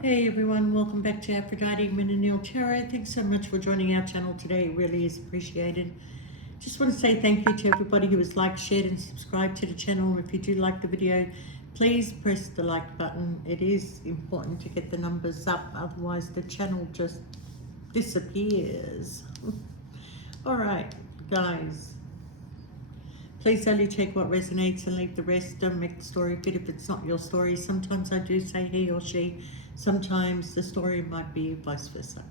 Hey everyone, welcome back to Aphrodite Minanil Tarot. Thanks so much for joining our channel today. It really is appreciated. Just want to say thank you to everybody who has liked, shared and subscribed to the channel. If you do like the video, please press the like button. It is important to get the numbers up, otherwise the channel just disappears. Alright guys, please only take what resonates and leave the rest. Don't make the story fit if it's not your story. Sometimes I do say he or she. Sometimes the story might be vice versa.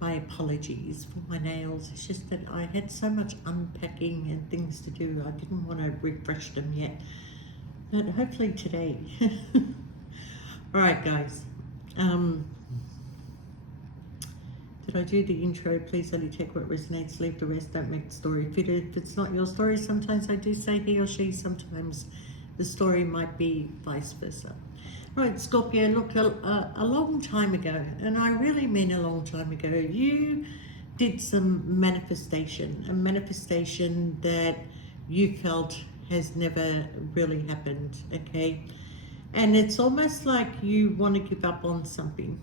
My apologies for my nails. It's just that I had so much unpacking and things to do. I didn't want to refresh them yet. But hopefully today. Alright guys. Did I do the intro? Please only take what resonates, leave the rest, don't make the story fit. If it's not your story, sometimes I do say he or she, sometimes the story might be vice versa. Right, Scorpio, look, a long time ago, and I really mean a long time ago, you did some manifestation, a manifestation that you felt has never really happened, okay? And it's almost like you want to give up on something.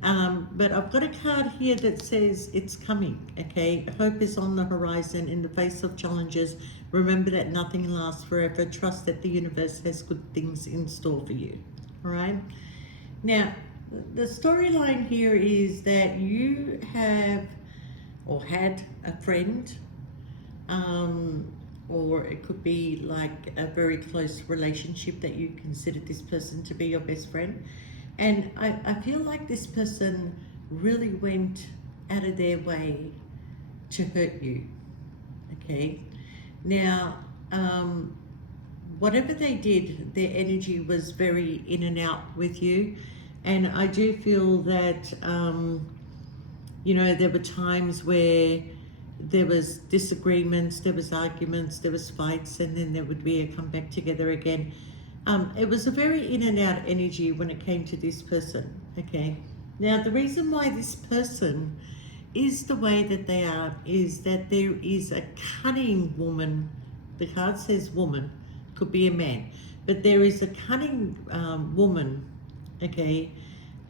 But I've got a card here that says it's coming, okay? Hope is on the horizon in the face of challenges. Remember that nothing lasts forever. Trust that the universe has good things in store for you, all right? Now, the storyline here is that you have or had a friend, or it could be like a very close relationship that you consider this person to be your best friend. And I feel like this person really went out of their way to hurt you, okay? Now, whatever they did, their energy was very in and out with you. And I do feel that, you know, there were times where there was disagreements, there was arguments, there was fights, and then there would be a come back together again. It was a very in and out energy when it came to this person, okay? Now, the reason why this person is the way that they are is that there is a cunning woman. The card says woman, could be a man, but there is a cunning woman, okay,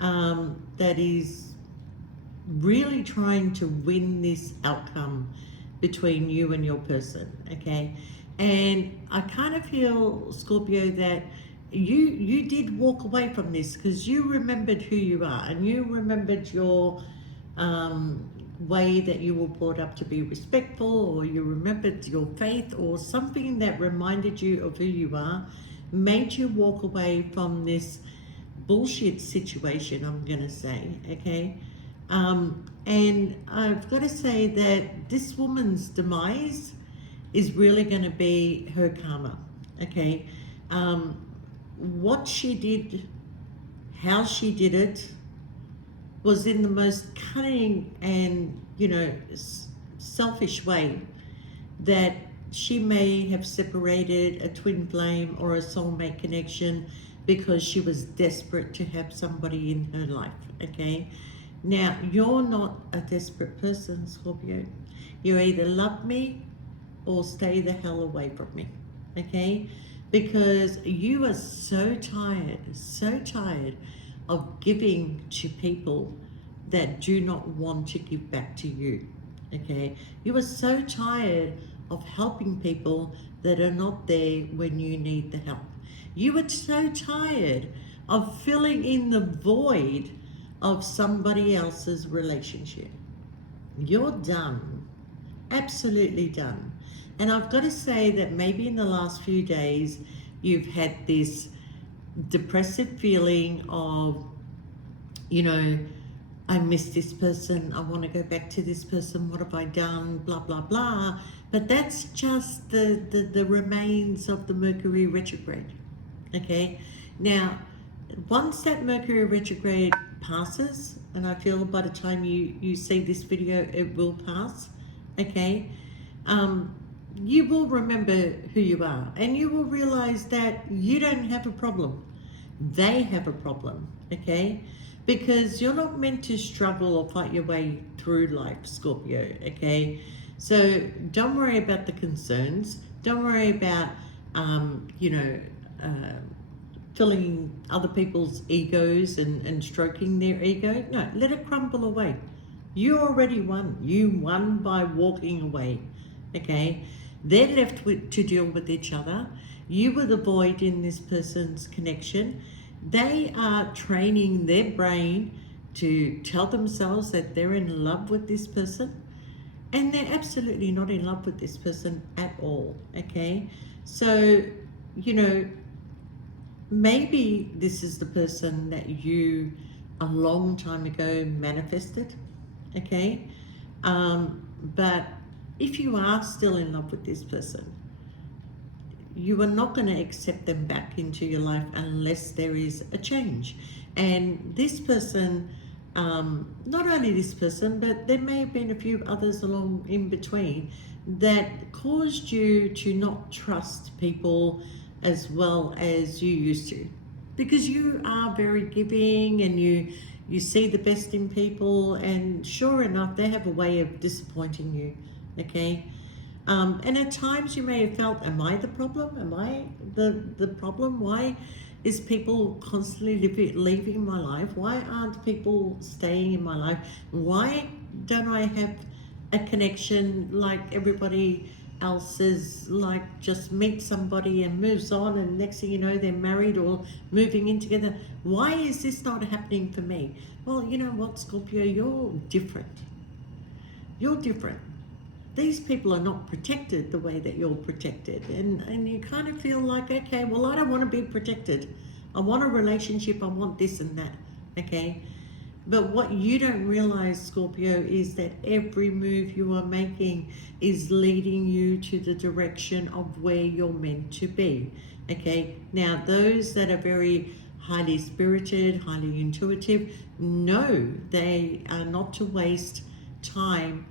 that is really trying to win this outcome between you and your person, okay? And I kind of feel, Scorpio, that you did walk away from this because you remembered who you are and you remembered your way that you were brought up to be respectful, or you remembered your faith or something that reminded you of who you are, made you walk away from this bullshit situation, I'm going to say, okay? And I've got to say that this woman's demise is really going to be her karma, okay? What she did, how she did it, was in the most cunning and, you know, selfish way that she may have separated a twin flame or a soulmate connection because she was desperate to have somebody in her life, okay? Now, you're not a desperate person, Scorpio. You either love me or stay the hell away from me, okay? Because you are so tired of giving to people that do not want to give back to you, okay? You are so tired of helping people that are not there when you need the help. You are so tired of filling in the void of somebody else's relationship. You're done, absolutely done. And I've got to say that maybe in the last few days, you've had this depressive feeling of, you know, I miss this person, I want to go back to this person, what have I done, blah, blah, blah. But that's just the remains of the Mercury retrograde, okay? Now, once that Mercury retrograde passes, and I feel by the time you see this video, it will pass, okay? You will remember who you are, and you will realize that you don't have a problem. They have a problem, okay? Because you're not meant to struggle or fight your way through life, Scorpio, okay? So don't worry about the concerns. Don't worry about, you know, filling other people's egos and stroking their ego. No, let it crumble away. You already won. You won by walking away. Okay? They're left to deal with each other. You were the void in this person's connection. They are training their brain to tell themselves that they're in love with this person, and they're absolutely not in love with this person at all. Okay? So, you know, maybe this is the person that you a long time ago manifested. Okay? But if you are still in love with this person, you are not going to accept them back into your life unless there is a change. And this person, not only this person, but there may have been a few others along in between that caused you to not trust people as well as you used to, because you are very giving and you see the best in people, and sure enough, they have a way of disappointing you. Okay? And at times you may have felt, am I the problem? Am I the problem? Why is people constantly leaving my life? Why aren't people staying in my life? Why don't I have a connection like everybody else is, like just meet somebody and moves on, and next thing you know, they're married or moving in together? Why is this not happening for me? Well, you know what, Scorpio, you're different. You're different. These people are not protected the way that you're protected. And you kind of feel like, okay, well, I don't want to be protected. I want a relationship. I want this and that. Okay? But what you don't realize, Scorpio, is that every move you are making is leading you to the direction of where you're meant to be. Okay? Now, those that are very highly spirited, highly intuitive, know they are not to waste time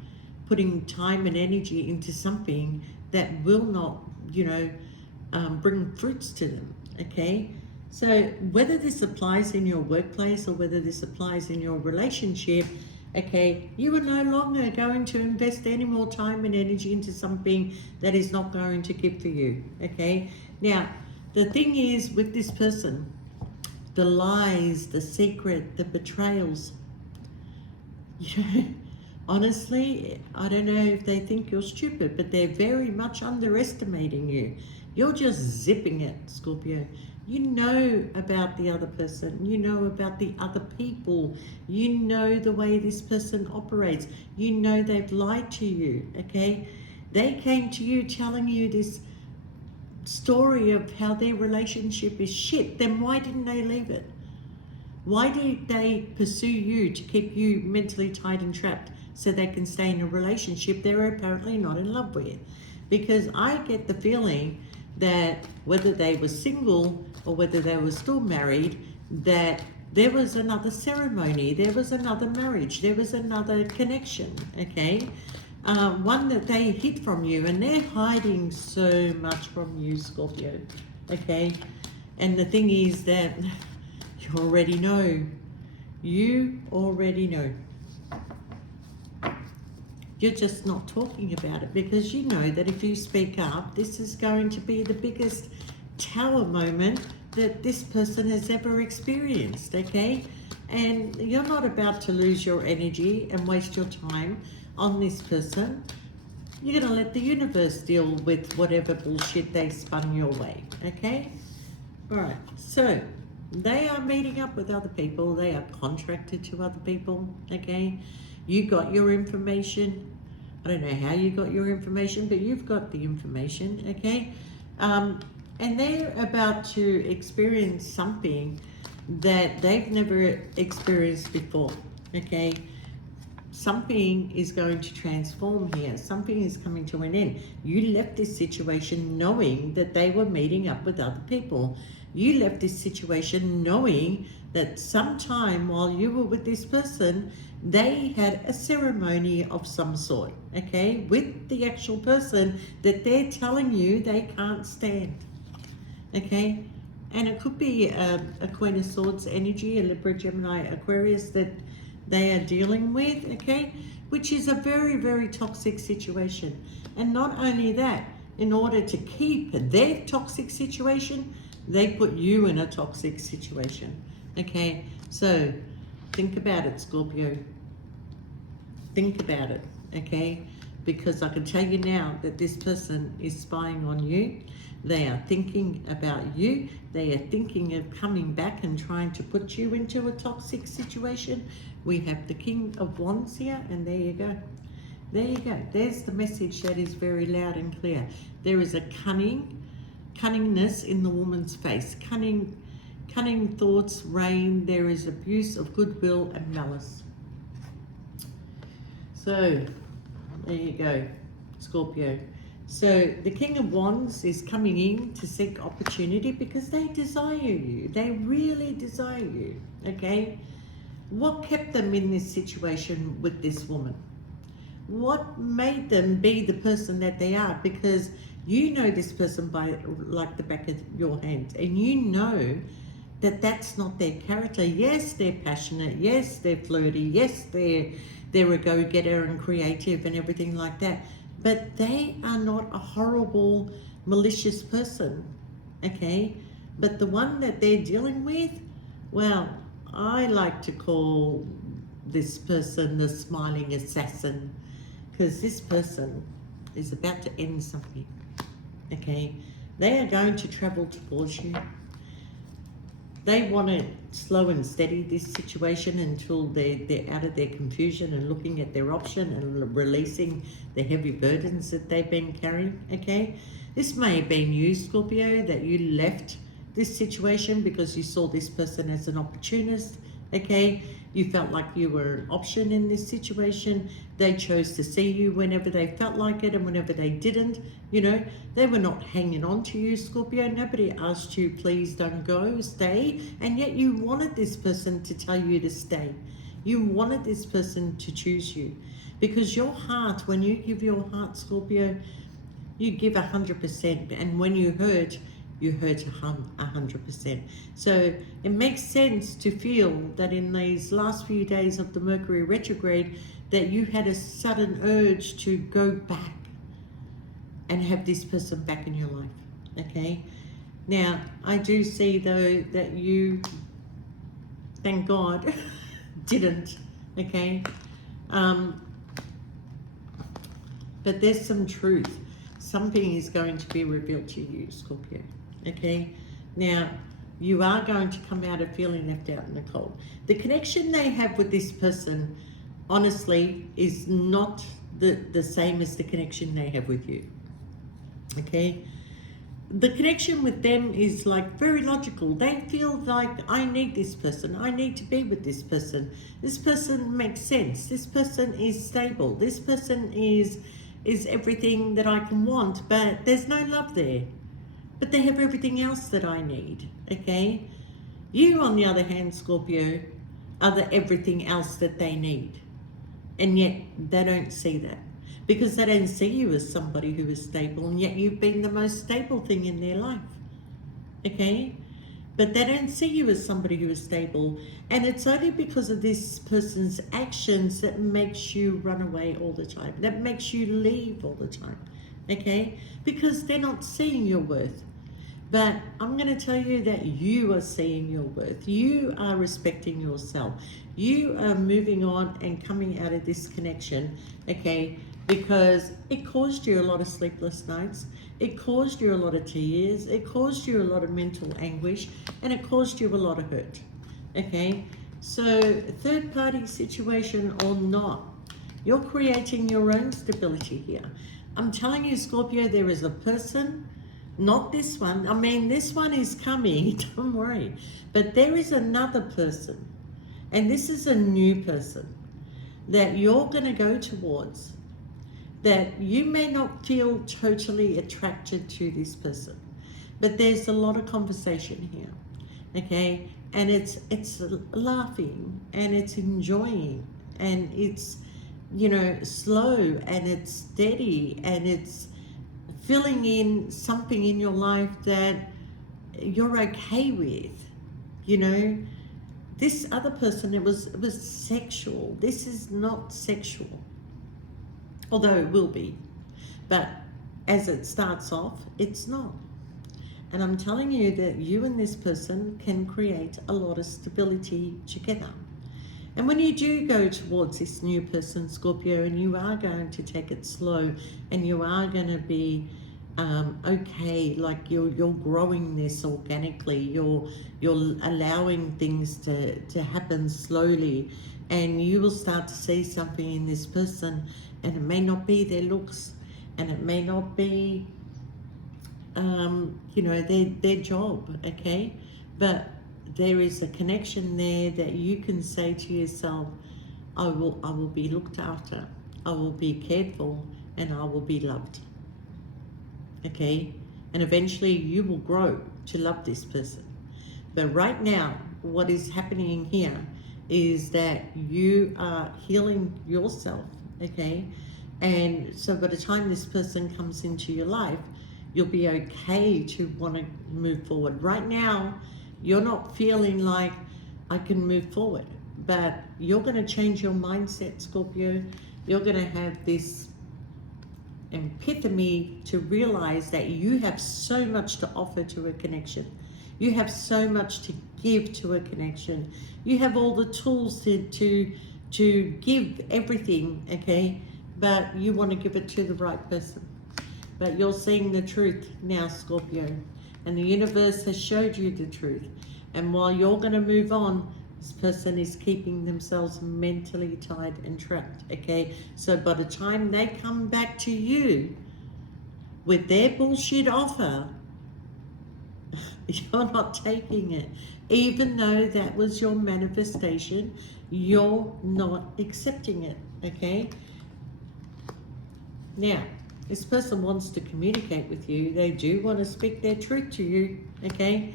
putting time and energy into something that will not, bring fruits to them. Okay? So whether this applies in your workplace or whether this applies in your relationship, okay, you are no longer going to invest any more time and energy into something that is not going to give for you. Okay? Now, the thing is with this person, the lies, the secret, the betrayals, honestly, I don't know if they think you're stupid, but they're very much underestimating you. You're just zipping it, Scorpio. You know about the other person. You know about the other people. You know the way this person operates. You know they've lied to you, okay? They came to you telling you this story of how their relationship is shit. Then why didn't they leave it? Why did they pursue you to keep you mentally tied and trapped so they can stay in a relationship they're apparently not in love with? Because I get the feeling that whether they were single or whether they were still married, that there was another ceremony, there was another marriage, there was another connection, okay? One that they hid from you, and they're hiding so much from you, Scorpio, okay? And the thing is that you already know. You already know. You're just not talking about it because you know that if you speak up, this is going to be the biggest tower moment that this person has ever experienced, okay? And you're not about to lose your energy and waste your time on this person. You're going to let the universe deal with whatever bullshit they spun your way, okay? All right, so they are meeting up with other people. They are contracted to other people, okay? You got your information. I don't know how you got your information, but you've got the information, okay? And they're about to experience something that they've never experienced before, okay? Something is going to transform here. Something is coming to an end. You left this situation knowing that they were meeting up with other people. You left this situation knowing that sometime while you were with this person, they had a ceremony of some sort, okay, with the actual person that they're telling you they can't stand, okay? And it could be a Queen of Swords energy, a Libra, Gemini, Aquarius that they are dealing with, okay, which is a very, very toxic situation. And not only that, in order to keep their toxic situation, They put you in a toxic situation. Okay, so think about it, Scorpio. Think about it, okay? Because I can tell you now that this person is spying on you. They are thinking about you. They are thinking of coming back and trying to put you into a toxic situation. We have the King of Wands here, and there you go. There you go. There's the message that is very loud and clear. There is a cunningness in the woman's face. Cunning thoughts reign. There is abuse of goodwill and malice. So, there you go, Scorpio. So, the King of Wands is coming in to seek opportunity because they desire you. They really desire you, okay? What kept them in this situation with this woman? What made them be the person that they are? Because you know this person by like the back of your hand, and you know that that's not their character. Yes, they're passionate. Yes, they're flirty. Yes, they're a go-getter and creative and everything like that. But they are not a horrible, malicious person, okay? But the one that they're dealing with, well, I like to call this person the smiling assassin, because this person is about to end something, okay? They are going to travel towards you. They want to slow and steady this situation until they're out of their confusion and looking at their option and releasing the heavy burdens that they've been carrying, okay? This may have been you, Scorpio, that you left this situation because you saw this person as an opportunist, okay? You felt like you were an option in this situation. They chose to see you whenever they felt like it, and whenever they didn't, you know, they were not hanging on to you, Scorpio. Nobody asked you, please don't go, stay. And yet you wanted this person to tell you to stay. You wanted this person to choose you. Because your heart, when you give your heart, Scorpio, you give 100%. And when you hurt 100%. So it makes sense to feel that in these last few days of the Mercury retrograde that you had a sudden urge to go back and have this person back in your life, okay? Now, I do see though that you, thank God, didn't, okay? But there's some truth. Something is going to be revealed to you, Scorpio. Okay, now you are going to come out of feeling left out in the cold. The connection they have with this person, honestly, is not the same as the connection they have with you. Okay, the connection with them is like very logical. They feel like, I need this person. I need to be with this person. This person makes sense. This person is stable. This person is everything that I can want, but there's no love there. But they have everything else that I need, okay? You, on the other hand, Scorpio, are the everything else that they need. And yet they don't see that, because they don't see you as somebody who is stable, and yet you've been the most stable thing in their life, okay? But they don't see you as somebody who is stable, and it's only because of this person's actions that makes you run away all the time, that makes you leave all the time, okay? Because they're not seeing your worth. But I'm going to tell you that you are seeing your worth. You are respecting yourself. You are moving on and coming out of this connection, okay? Because it caused you a lot of sleepless nights. It caused you a lot of tears. It caused you a lot of mental anguish. And it caused you a lot of hurt, okay? So third party situation or not, you're creating your own stability here. I'm telling you, Scorpio, there is a person, not this one. I mean, this one is coming, don't worry. But there is another person, and this is a new person that you're going to go towards, that you may not feel totally attracted to this person, but there's a lot of conversation here, okay? And it's laughing, and it's enjoying, and it's, you know, slow, and it's steady, and it's filling in something in your life that you're okay with, you know. This other person, it was sexual. This is not sexual, although it will be. But as it starts off, it's not. And I'm telling you that you and this person can create a lot of stability together. And when you do go towards this new person, Scorpio, and you are going to take it slow, and you are going to be okay, like you're growing this organically, you're allowing things to happen slowly, and you will start to see something in this person, and it may not be their looks, and it may not be you know, their job, okay? But there is a connection there that you can say to yourself, I will be looked after, I will be cared for, and I will be loved, okay? And eventually you will grow to love this person. But right now, what is happening here is that you are healing yourself, okay? And so by the time this person comes into your life, you'll be okay to want to move forward. Right now, you're not feeling like I can move forward, but you're going to change your mindset, Scorpio. You're going to have this epiphany to realize that you have so much to offer to a connection. You have so much to give to a connection. You have all the tools to give everything, okay? But you want to give it to the right person. But you're seeing the truth now, Scorpio. And the universe has showed you the truth. And while you're going to move on, this person is keeping themselves mentally tied and trapped, okay? So by the time they come back to you with their bullshit offer, you're not taking it. Even though that was your manifestation, you're not accepting it, okay? Now, this person wants to communicate with you. They do want to speak their truth to you, okay?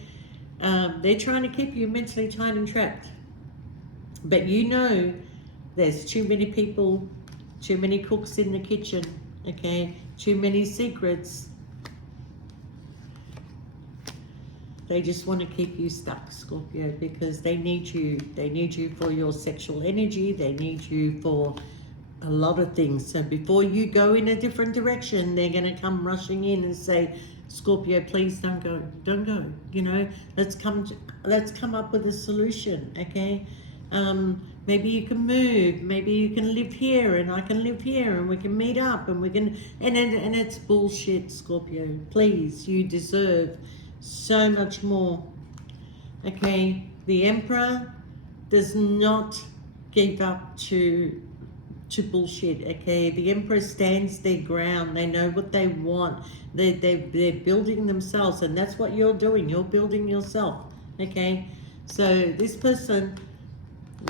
They're trying to keep you mentally tied and trapped. But you know there's too many people, too many cooks in the kitchen, okay? Too many secrets. They just want to keep you stuck, Scorpio, because they need you. They need you for your sexual energy. They need you for a lot of things. So before you go in a different direction, they're going to come rushing in and say, Scorpio, please don't go, you know, let's come up with a solution, okay? Maybe you can move, maybe you can live here and I can live here and we can meet up and we can, and it's bullshit, Scorpio. Please, you deserve so much more, okay? The Emperor does not give up to bullshit, okay? The Emperor stands their ground. They know what they want. They're building themselves, and that's what you're doing. You're building yourself, okay? So this person,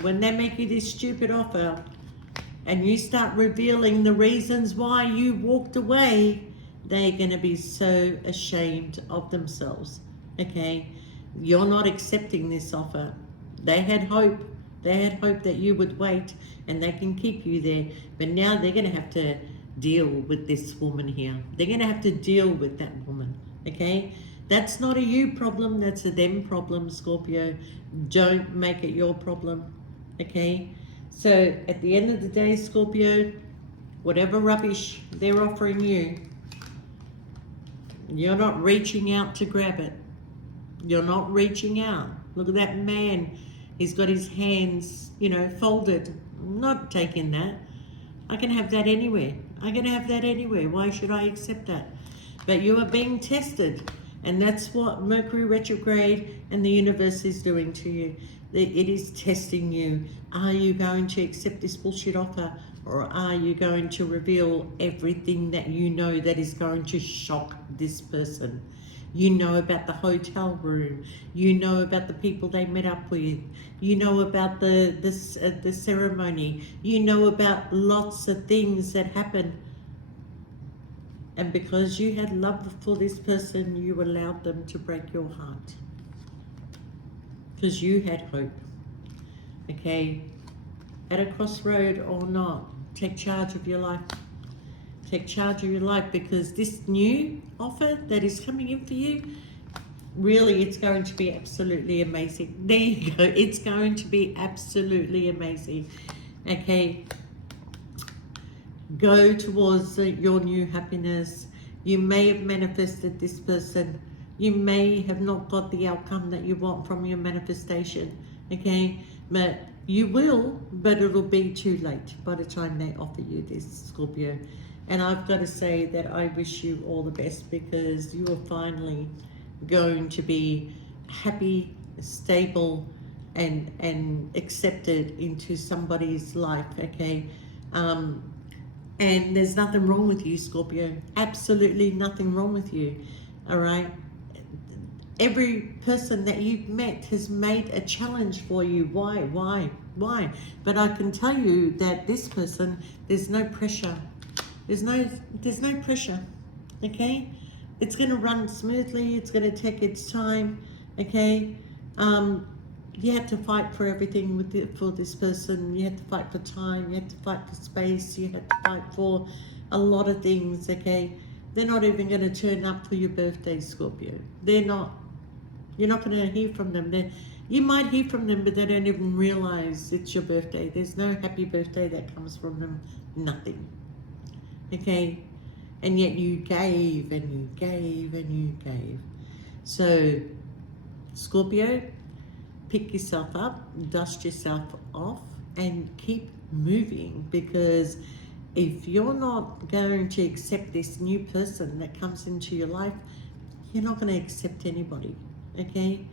when they make you this stupid offer and you start revealing the reasons why you walked away, they're going to be so ashamed of themselves, okay? You're not accepting this offer. They had hope. They had hope that you would wait and they can keep you there. But now they're going to have to deal with this woman here. They're going to have to deal with that woman, okay? That's not a you problem. That's a them problem, Scorpio. Don't make it your problem, okay? So at the end of the day, Scorpio, whatever rubbish they're offering you, you're not reaching out to grab it. You're not reaching out. Look at that man. He's got his hands, you know, folded. I'm not taking that. I can have that anywhere. I can have that anywhere. Why should I accept that? But you are being tested. And that's what Mercury retrograde and the universe is doing to you. It is testing you. Are you going to accept this bullshit offer? Or are you going to reveal everything that you know that is going to shock this person? You know about the hotel room. You know about the people they met up with. You know about the ceremony. You know about lots of things that happen. And because you had love for this person, you allowed them to break your heart. Because you had hope. Okay? At a crossroad or not, take charge of your life. Take charge of your life, because this new offer that is coming in for you, really, it's going to be absolutely amazing. There you go. It's going to be absolutely amazing. Okay? Go towards your new happiness. You may have manifested this person. You may have not got the outcome that you want from your manifestation, okay? But you will, but it'll be too late by the time they offer you this, Scorpio. And I've got to say that I wish you all the best, because you are finally going to be happy, stable, and accepted into somebody's life, okay? And there's nothing wrong with you, Scorpio. Absolutely nothing wrong with you, all right? Every person that you've met has made a challenge for you. Why? But I can tell you that this person, there's no pressure. There's no pressure, okay? It's going to run smoothly. It's going to take its time, okay? You had to fight for everything for this person. You had to fight for time. You had to fight for space. You had to fight for a lot of things, okay? They're not even going to turn up for your birthday, Scorpio. They're not. You're not going to hear from them. You might hear from them, but they don't even realize it's your birthday. There's no happy birthday that comes from them. Nothing. Okay? And yet you gave and you gave and you gave. So, Scorpio, pick yourself up, dust yourself off, and keep moving, because if you're not going to accept this new person that comes into your life, you're not going to accept anybody, okay?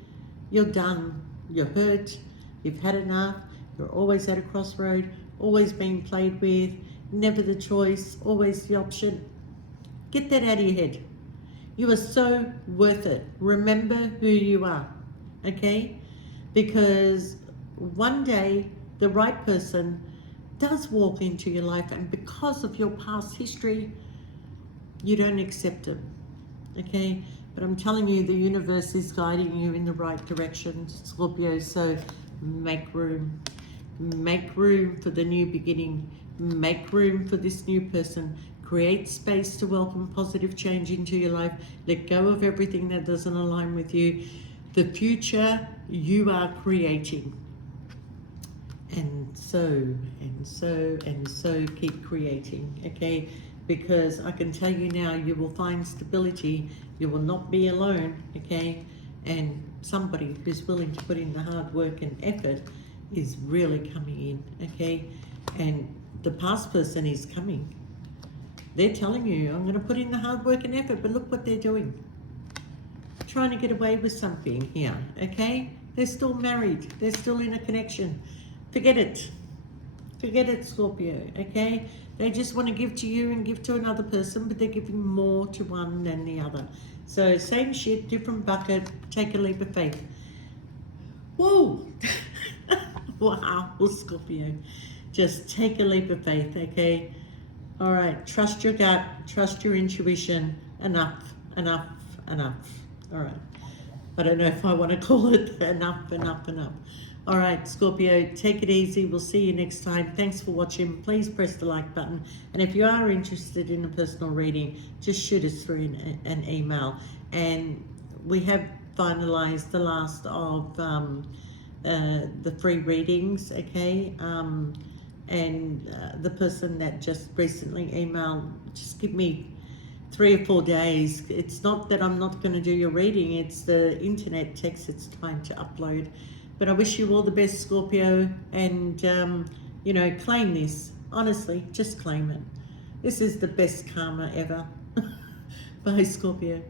You're done. You're hurt. You've had enough. You're always at a crossroad, always being played with, never the choice, always the option. Get that out of your head. You are so worth it. Remember who you are, okay? Because one day the right person does walk into your life, and because of your past history, you don't accept them, okay? But I'm telling you, the universe is guiding you in the right direction, Scorpio. So make room. Make room for the new beginning. Make room for this new person. Create space to welcome positive change into your life. Let go of everything that doesn't align with you. The future you are creating. And so keep creating, okay? Because I can tell you now, you will find stability. You will not be alone, okay? And somebody who's willing to put in the hard work and effort is really coming in, okay? And the past person is coming. They're telling you, I'm going to put in the hard work and effort, but look what they're doing. Trying to get away with something here, okay? They're still married. They're still in a connection. Forget it. Forget it, Scorpio, okay? They just want to give to you and give to another person, but they're giving more to one than the other. So same shit, different bucket. Take a leap of faith. Whoa! Wow, Scorpio. Just take a leap of faith, okay? All right, trust your gut, trust your intuition. Enough. All right. I don't know if I want to call it enough. All right, Scorpio, take it easy. We'll see you next time. Thanks for watching. Please press the like button. And if you are interested in a personal reading, just shoot us through an email. And we have finalized the last of the free readings, okay? The person that just recently emailed, just give me 3 or 4 days. It's not that I'm not going to do your reading, it's the internet takes its time to upload. But I wish you all the best, Scorpio, and you know, claim this. Honestly, just claim it. This is the best karma ever. Bye, Scorpio.